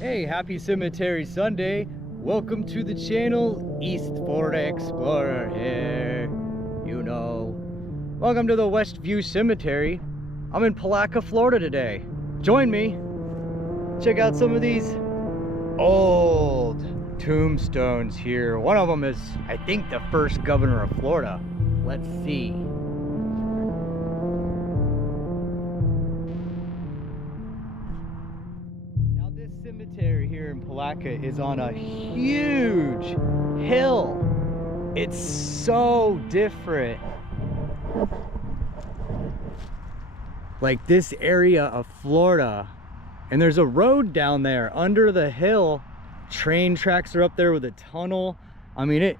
Hey, happy Cemetery Sunday. Welcome to the channel, East Florida Explorer here. You know. Welcome to the Westview Cemetery. I'm in Palatka, Florida today. Join me. Check out some of these old tombstones here. One of them is, I think, the first governor of Florida. Let's see. This cemetery here in Palatka is on a huge hill. It's so different. Like this area of Florida, and there's a road down there under the hill. Train tracks are up there with a tunnel. I mean,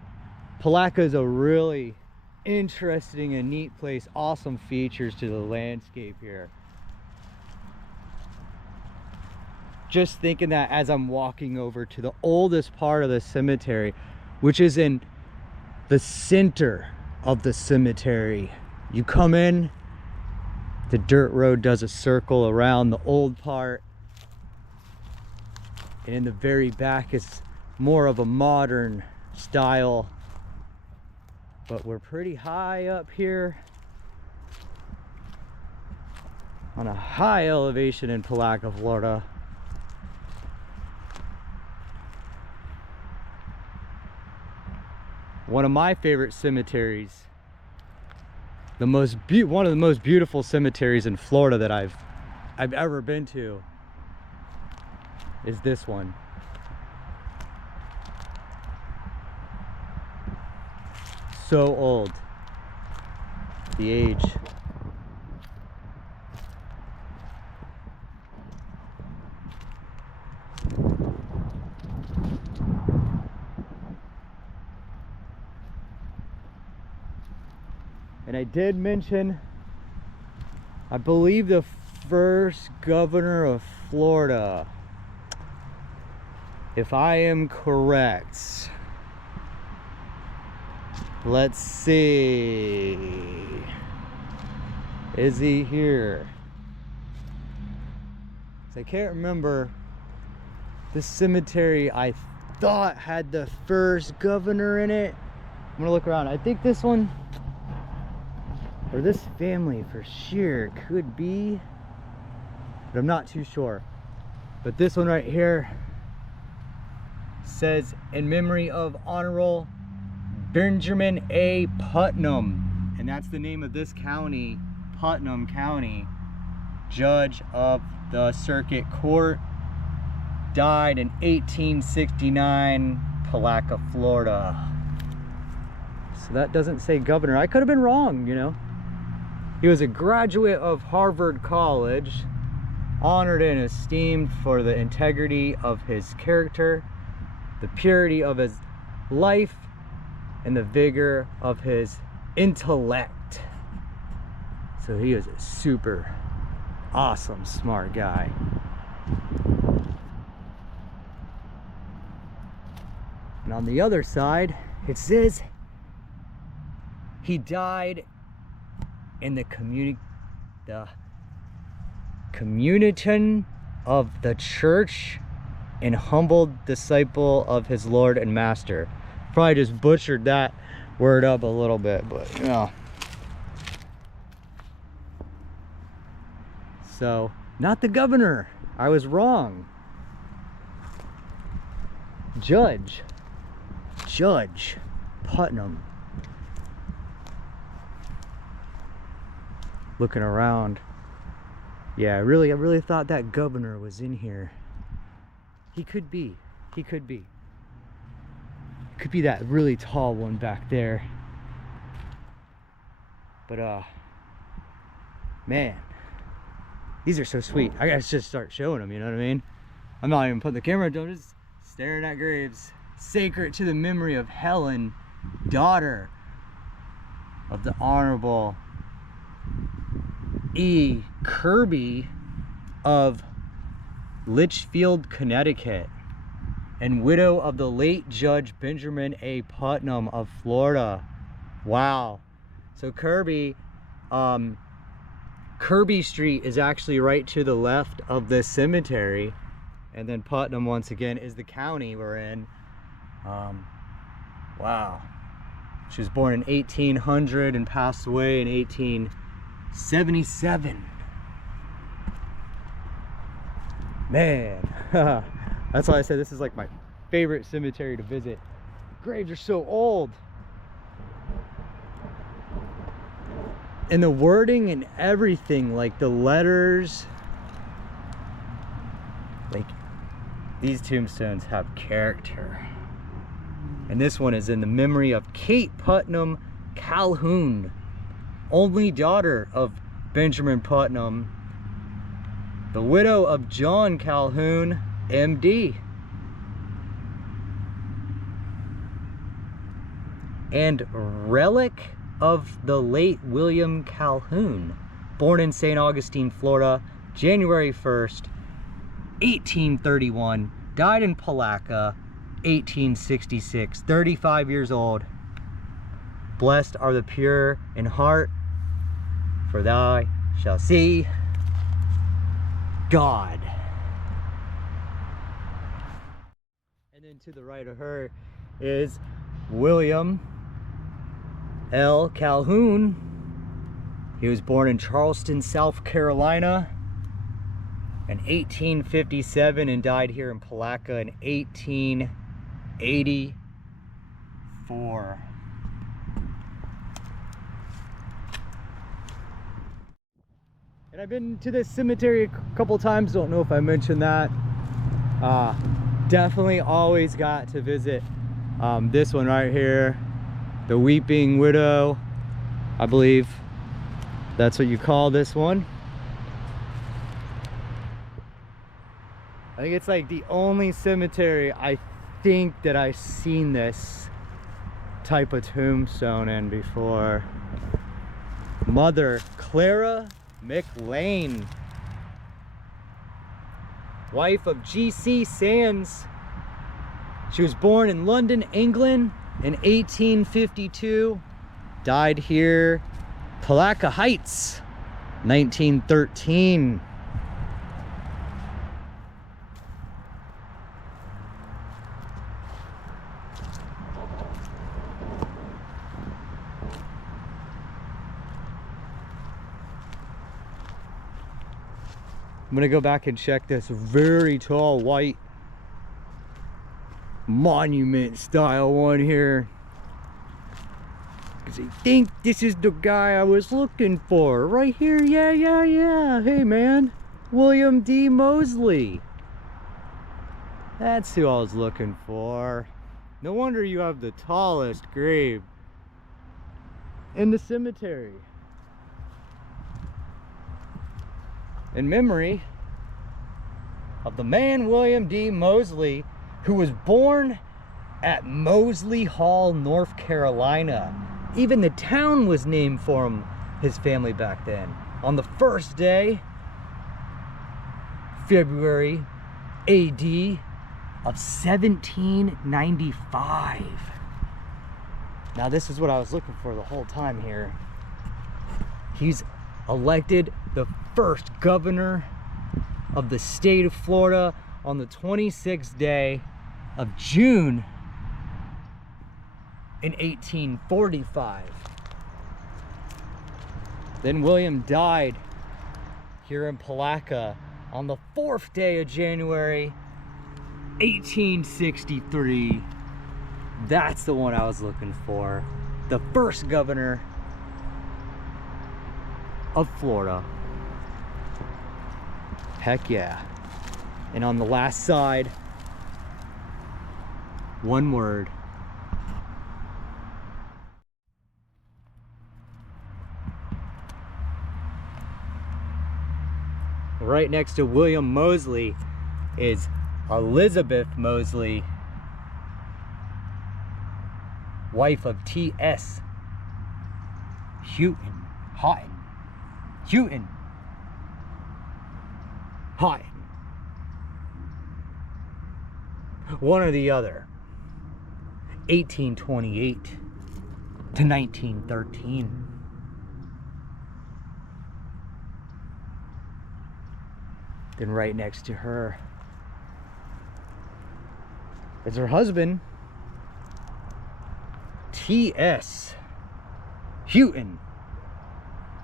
Palatka is a really interesting and neat place. Awesome features to the landscape here. Just thinking that as I'm walking over to the oldest part of the cemetery, which is in the center of the cemetery. You come in, the dirt road does a circle around the old part, and in the very back is more of a modern style, but we're pretty high up here on a high elevation in Palatka, Florida. One of my favorite cemeteries, one of the most beautiful cemeteries in Florida that I've ever been to, is this one. So old, the age. And I did mention, I believe, the first governor of Florida, if I am correct. Let's see. Is he here? So I can't remember. This cemetery, I thought, had the first governor in it. I'm gonna look around. I think this one, or this family for sure, could be, but I'm not too sure. But this one right here says, in memory of Honorable Benjamin A. Putnam, and that's the name of this county, Putnam County, judge of the circuit court, died in 1869, Palatka, Florida. So that doesn't say governor. I could have been wrong, you know. He was a graduate of Harvard College, honored and esteemed for the integrity of his character, the purity of his life, and the vigor of his intellect. So he was a super awesome, smart guy. And on the other side, it says he died in the communion of the church and humbled disciple of his Lord and Master. Probably just butchered that word up a little bit, but you know. So, not the governor. I was wrong. Judge Putnam. Looking around, yeah, I really thought that governor was in here. He could be that really tall one back there. But man, these are so sweet. I gotta just start showing them, you know what I mean? I'm not even putting the camera down, just staring at graves. Sacred to the memory of Helen, daughter of the Honorable E. Kirby of Litchfield, Connecticut, and widow of the late Judge Benjamin A. Putnam of Florida. Wow. So Kirby Street is actually right to the left of this cemetery. And then Putnam, once again, is the county we're in. Wow. She was born in 1800 and passed away in 1877. Man, that's why I said this is like my favorite cemetery to visit. Graves are so old. And the wording and everything, like the letters, like these tombstones have character. And this one is in the memory of Kate Putnam Calhoun, only daughter of Benjamin Putnam, the widow of John Calhoun, MD. And relic of the late William Calhoun, born in St. Augustine, Florida, January 1st, 1831, died in Palatka, 1866, 35 years old. Blessed are the pure in heart, for thou shalt see God. And then to the right of her is William L. Calhoun. He was born in Charleston, South Carolina in 1857 and died here in Palatka in 1884. And I've been to this cemetery a couple times, don't know if I mentioned that. Definitely always got to visit this one right here, the Weeping Widow, I believe that's what you call this one. I think it's like the only cemetery I think that I've seen this type of tombstone in before. Mother Clara McLean, wife of G.C. Sands. She was born in London, England in 1852, died here, Palatka Heights, 1913. I'm gonna go back and check this very tall white monument style one here, because I think this is the guy I was looking for right here. Yeah. Hey man, William D. Moseley. That's who I was looking for. No wonder you have the tallest grave in the cemetery. In memory of the man William D. Moseley, who was born at Moseley Hall, North Carolina. Even the town was named for him, his family back then. On the first day, February AD of 1795. Now this is what I was looking for the whole time here. He's elected the first governor of the state of Florida on the 26th day of June in 1845. Then William died here in Palatka on the 4th day of January 1863. That's the one I was looking for. The first governor of Florida. Heck yeah. And on the last side, one word. Right next to William Moseley is Elizabeth Moseley, wife of T.S. Houghton. One or the other. 1828 to 1913. Then right next to her It's her husband, T.S.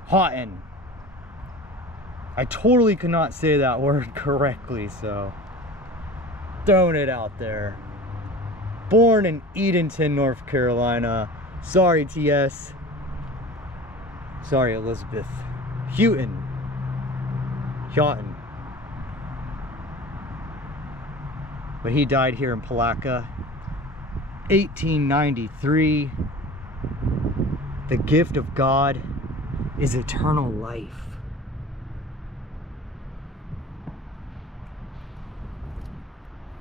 Houghton. I totally could not say that word correctly, so throwing it out there. Born in Edenton, North Carolina. Sorry, T.S. Sorry, Elizabeth. Houghton. But he died here in Palatka, 1893. The gift of God is eternal life.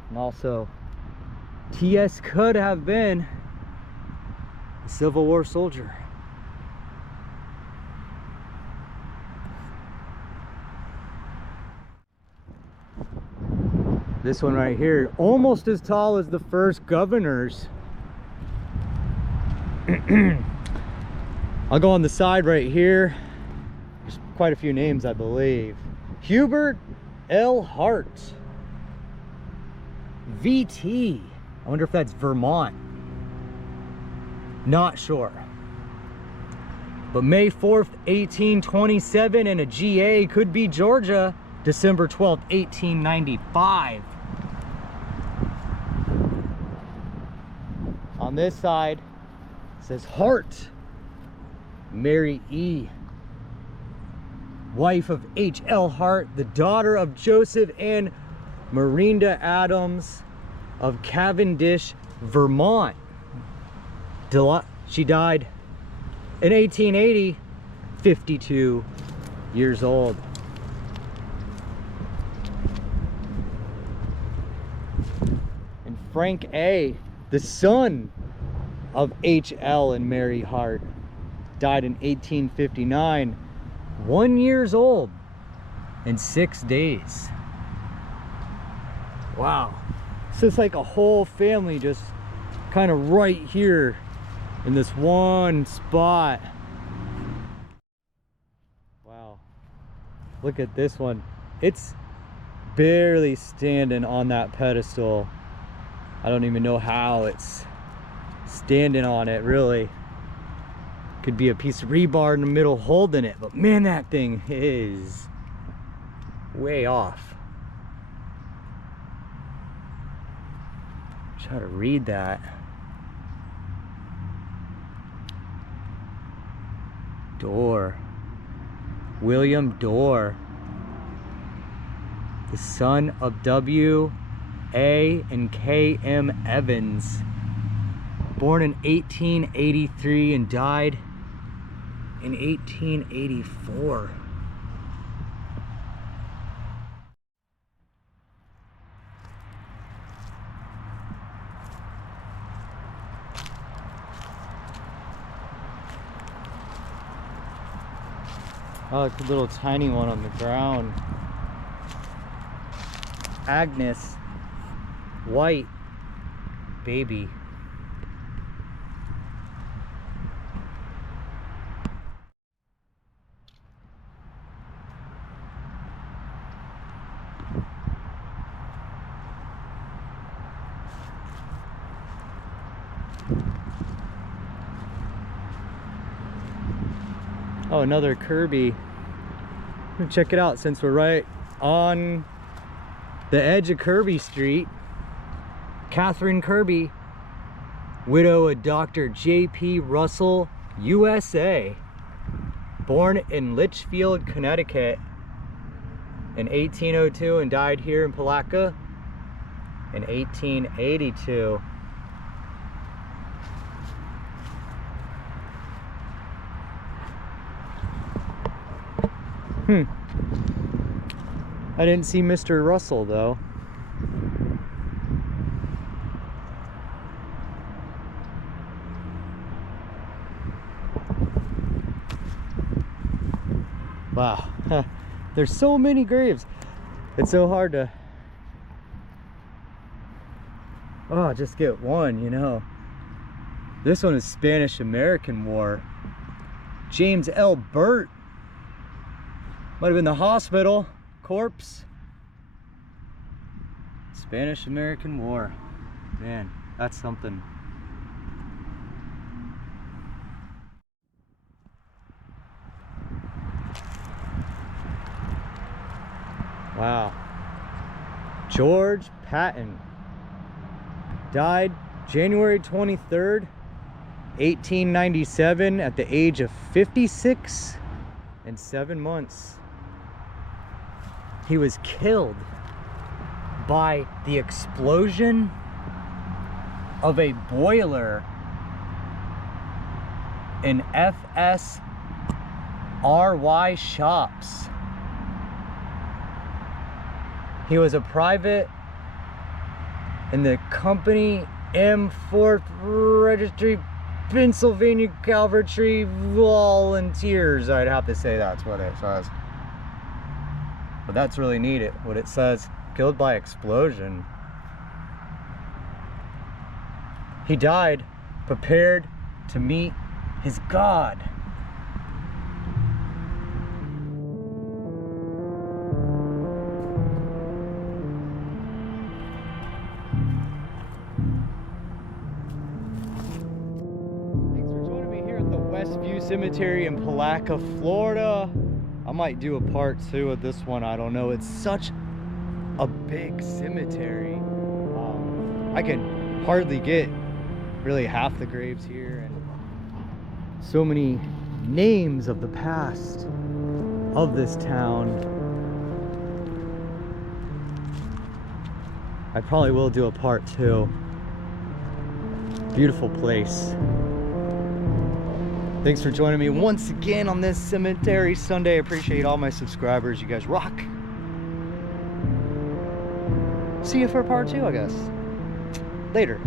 And also, T.S. could have been a Civil War soldier. This one right here, almost as tall as the first governors. I'll go on the side right here. There's quite a few names, I believe. Hubert L. Hart. VT. I wonder if that's Vermont. Not sure. But May 4th, 1827, and a GA could be Georgia, December 12th, 1895. On this side, it says Hart, Mary E., wife of H.L. Hart, the daughter of Joseph and Marinda Adams of Cavendish, Vermont. She died in 1880, 52 years old. And Frank A., the son of H.L. and Mary Hart, died in 1859, 1 year old and 6 days. Wow. So it's like a whole family just kind of right here in this one spot. Wow. Look at this one. It's barely standing on that pedestal. I don't even know how it's standing on it, really. Could be a piece of rebar in the middle holding it, but man, that thing is way off. Try to read that. Dorr. William Dorr, the son of W. A. and K. M. Evans, born in 1883 and died in 1884. Oh, it's a little tiny one on the ground. Agnes, white, baby. Oh, another Kirby. Check it out, since we're right on the edge of Kirby Street. Catherine Kirby, widow of Dr. J.P. Russell, USA, born in Litchfield, Connecticut in 1802 and died here in Palatka in 1882. I didn't see Mr. Russell though. Wow, there's so many graves. It's so hard to just get one, you know. This one is Spanish-American War. James L. Burt. Might have been the hospital corpse. Spanish-American War. Man, that's something. Wow. George Patton died January 23rd, 1897 at the age of 56 and 7 months. He was killed by the explosion of a boiler in FSRY shops. He was a private in the company M4th Registry, Pennsylvania Cavalry Volunteers. I'd have to say that's what it says. But that's really neat, what it says. Killed by explosion. He died prepared to meet his God. Thanks for joining me here at the Westview Cemetery in Palatka, Florida. I might do a part 2 of this one, I don't know. It's such a big cemetery. I can hardly get really half the graves here, and so many names of the past of this town. I probably will do a part 2. Beautiful place. Thanks for joining me once again on this Cemetery Sunday. I appreciate all my subscribers. You guys rock. See you for part 2, I guess. Later.